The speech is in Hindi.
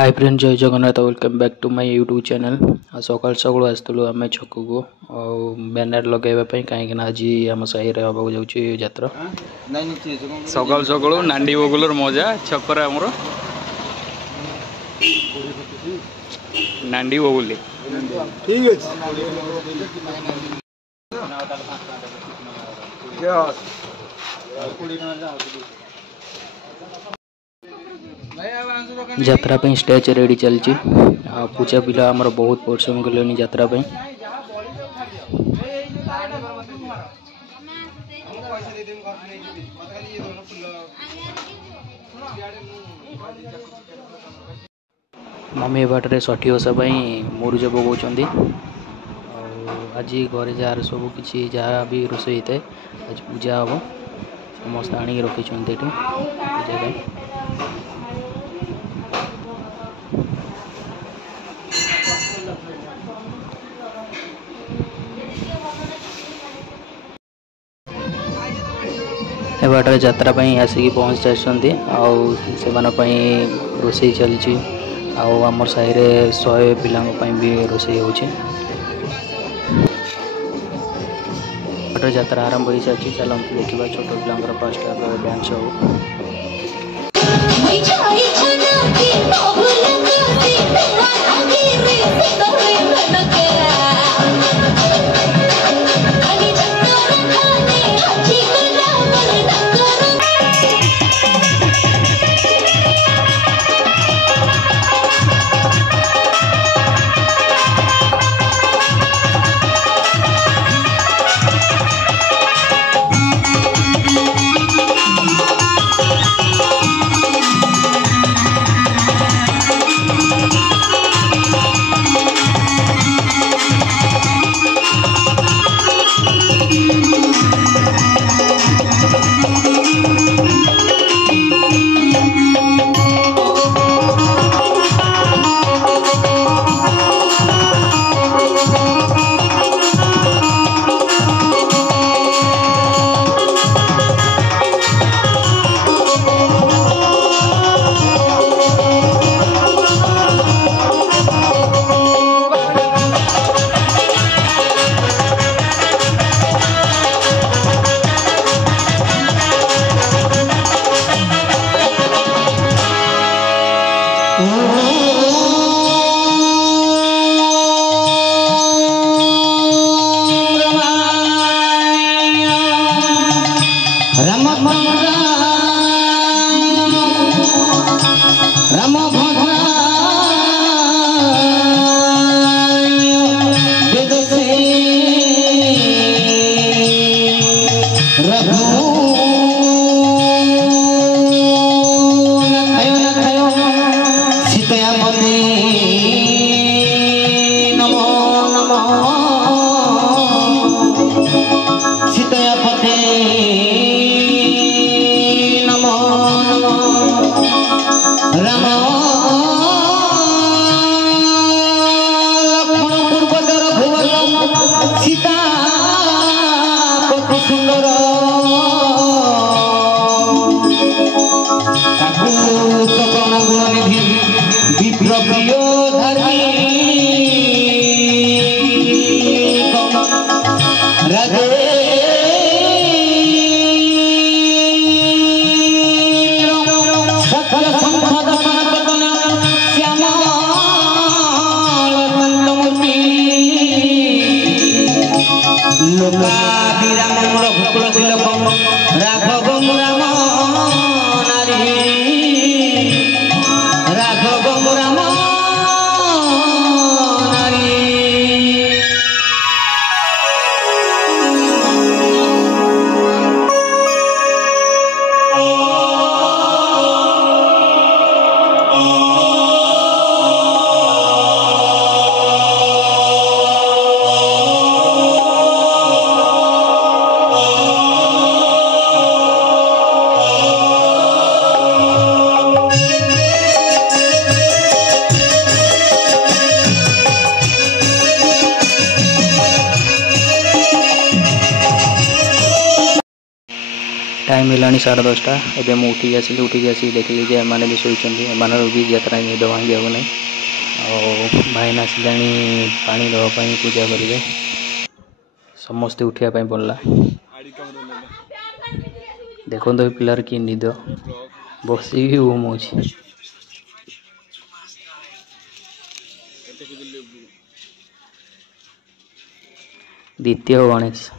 Hi friend, Jai Jagannath. Welcome back to my YouTube channel. सकाल सकाल आसलु आम छक को बैनर लगेवाई कहीं आज आम साहि हवा जाऊँगी यात्रा। सकाल सकाल नांडी बगुलर मजा छकरे आमर नांडी बगुली ठीक यात्रा पे स्टेज रेडी चलची। पूजा पिला आमर बहुत परिश्रम कले यात्रा पे। मम्मी बाटे षठी ओषा मुरुज पकाउछंदी। आज घरे जार सब किसी जहाँ भी रोषे होता है आज पूजा हम समस्त आनिक रखी पूजा बाटर यात्रा आसिक पहुँच सारी रोषे चलती। आमर साहि 100 पिला भी रोषे हो यात्रा आरंभ हो सारी। चलते देखा छोट पिला फास्ट डांस हो। टाइम है 10:30 एवं मुझे उठिक आसिक देखिली जे मैंने भी शोचती एम भी यात्रा निद भांगी हे ना। भाईना आसिला पानी दवापाई पूजा करेंगे समस्ते उठापी पड़ा देखो तो पिलार कि निद बस घूमू द्वितीय गणेश